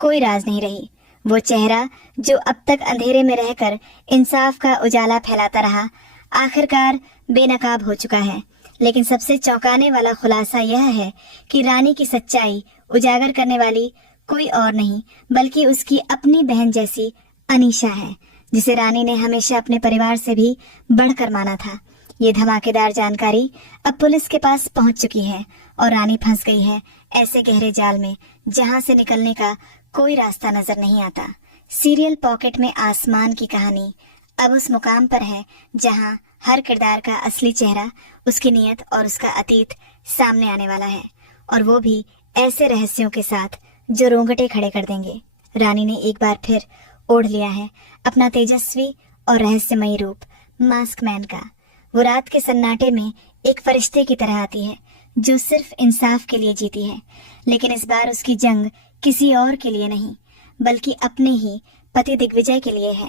कोई राज नहीं रही। वो चेहरा जो अब तक अंधेरे में रहकर इंसाफ का उजाला फैलाता रहा, आखिरकार बेनकाब हो चुका है। लेकिन सबसे चौंकाने वाला खुलासा यह है कि रानी की सच्चाई उजागर करने वाली कोई और नहीं बल्कि उसकी अपनी बहन जैसी अनीशा है, जिसे रानी ने हमेशा अपने परिवार से भी बढ़कर माना था। ये धमाकेदार जानकारी अब पुलिस के पास पहुंच चुकी है और रानी फंस गई है ऐसे गहरे जाल में जहां से निकलने का कोई रास्ता नजर नहीं आता। सीरियल पॉकेट में आसमान की कहानी अब उस मुकाम पर है जहां हर किरदार का असली चेहरा, उसकी नीयत और उसका अतीत सामने आने वाला है, और वो भी ऐसे रहस्यों के साथ जो रोंगटे खड़े कर देंगे। रानी ने एक बार फिर ओढ़ लिया है अपना तेजस्वी और रहस्यमयी रूप मास्क मैन का। वो रात के सन्नाटे में एक फरिश्ते की तरह आती है जो सिर्फ इंसाफ के लिए जीती है, लेकिन इस बार उसकी जंग किसी और के लिए नहीं बल्कि अपने ही पति दिग्विजय के लिए है।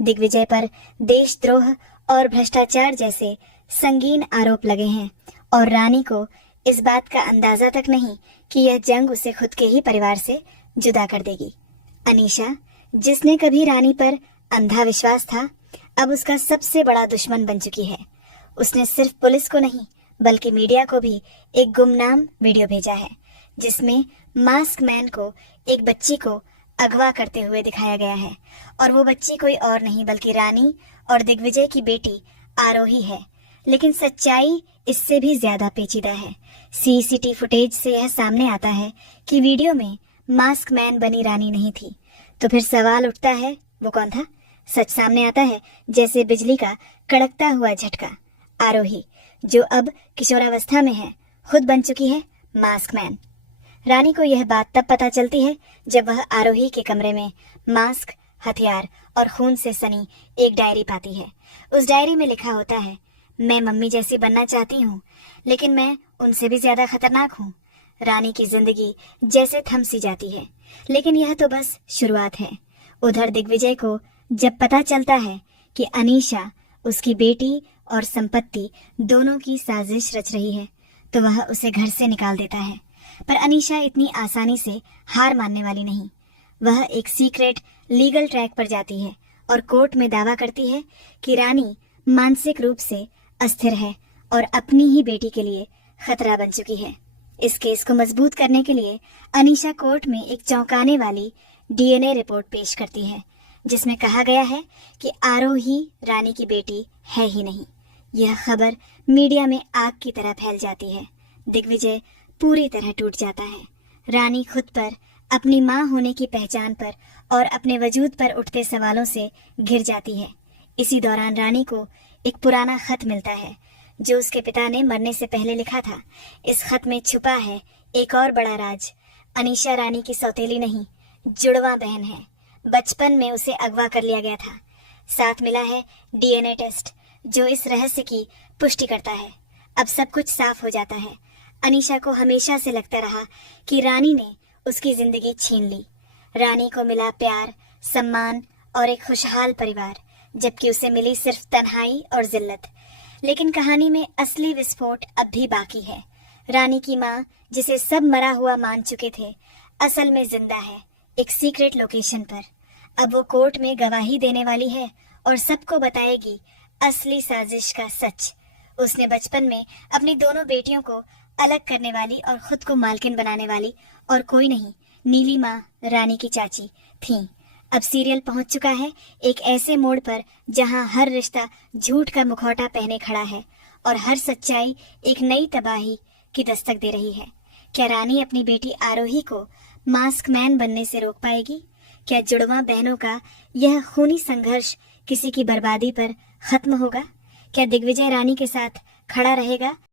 दिग्विजय पर देशद्रोह और भ्रष्टाचार जैसे संगीन आरोप लगे हैं और रानी को इस बात का अंदाजा तक नहीं कि यह जंग उसे खुद के ही परिवार से जुदा कर देगी। अनीशा, जिसने कभी रानी पर अंधा विश्वास था, अब उसका सबसे बड़ा दुश्मन बन चुकी है। उसने सिर्फ पुलिस को नहीं बल्कि मीडिया को भी एक गुमनाम वीडियो भेजा है जिसमें मास्क मैन को एक बच्ची को अगवा करते हुए दिखाया गया है, और वो बच्ची कोई और नहीं बल्कि रानी और दिग्विजय की बेटी आरोही है। लेकिन सच्चाई इससे भी ज्यादा पेचीदा है। सीसीटीवी फुटेज से यह सामने आता है कि वीडियो में मास्क मैन बनी रानी नहीं थी। तो फिर सवाल उठता है, वो कौन था? सच सामने आता है जैसे बिजली का कड़कता हुआ झटका। आरोही, जो अब किशोरावस्था में है, खुद बन चुकी है मास्क मैन। रानी को यह बात तब पता चलती है जब वह आरोही के कमरे में मास्क, हथियार और खून से सनी एक डायरी पाती है। उस डायरी में लिखा होता है, मैं मम्मी जैसी बनना चाहती हूँ, लेकिन मैं उनसे भी ज्यादा खतरनाक हूँ। रानी की जिंदगी जैसे थम सी जाती है, लेकिन यह तो बस शुरुआत है। उधर दिग्विजय को जब पता चलता है कि अनीशा उसकी बेटी और संपत्ति दोनों की साजिश रच रही है, तो वह उसे घर से निकाल देता है। पर अनीशा इतनी आसानी से हार मानने वाली नहीं। वह एक सीक्रेट लीगल ट्रैक पर जाती है और कोर्ट में दावा करती है कि रानी मानसिक रूप से अस्थिर है और अपनी ही बेटी के लिए खतरा बन चुकी है। इस केस को मजबूत करने के लिए अनीशा कोर्ट में एक चौंकाने वाली डीएनए रिपोर्ट पेश करती है जिसमें कहा गया है कि आरोही रानी की बेटी है ही नहीं। यह खबर मीडिया में आग की तरह फैल जाती है। दिग्विजय पूरी तरह टूट जाता है। रानी खुद पर, अपनी मां होने की पहचान पर और अपने वजूद पर उठते सवालों से घिर जाती है। इसी दौरान रानी को एक पुराना खत मिलता है जो उसके पिता ने मरने से पहले लिखा था। इस खत में छुपा है एक और बड़ा राज। अनीशा रानी की सौतेली नहीं, जुड़वा बहन है। बचपन में उसे अगवा कर लिया गया था। साथ मिला है डीएनए टेस्ट जो इस रहस्य की पुष्टि करता है। अब सब कुछ साफ हो जाता है। अनीशा को हमेशा से लगता रहा कि रानी ने उसकी जिंदगी छीन ली। रानी को मिला प्यार, सम्मान और एक खुशहाल परिवार, जबकि उसे मिली सिर्फ तन्हाई और जिल्लत। लेकिन कहानी में असली विस्फोट अब भी बाकी है। रानी की माँ, जिसे सब मरा हुआ मान चुके थे, असल में जिंदा है एक सीक्रेट लोकेशन पर। अब वो कोर्ट में गवाही देने वाली है और सबको बताएगी असली साजिश का सच। उसने बचपन में अपनी दोनों बेटियों को अलग करने वाली और खुद को मालकिन बनाने वाली और कोई नहीं, नीलिमा रानी की चाची थी। अब सीरियल पहुंच चुका है एक ऐसे मोड़ पर जहां हर रिश्ता झूठ का मुखौटा पहने खड़ा है और हर सच्चाई एक नई तबाही की दस्तक दे रही है। क्या रानी अपनी बेटी आरोही को मास्क मैन बनने से रोक पाएगी? क्या जुड़वा बहनों का यह खूनी संघर्ष किसी की बर्बादी पर खत्म होगा? क्या दिग्विजय रानी के साथ खड़ा रहेगा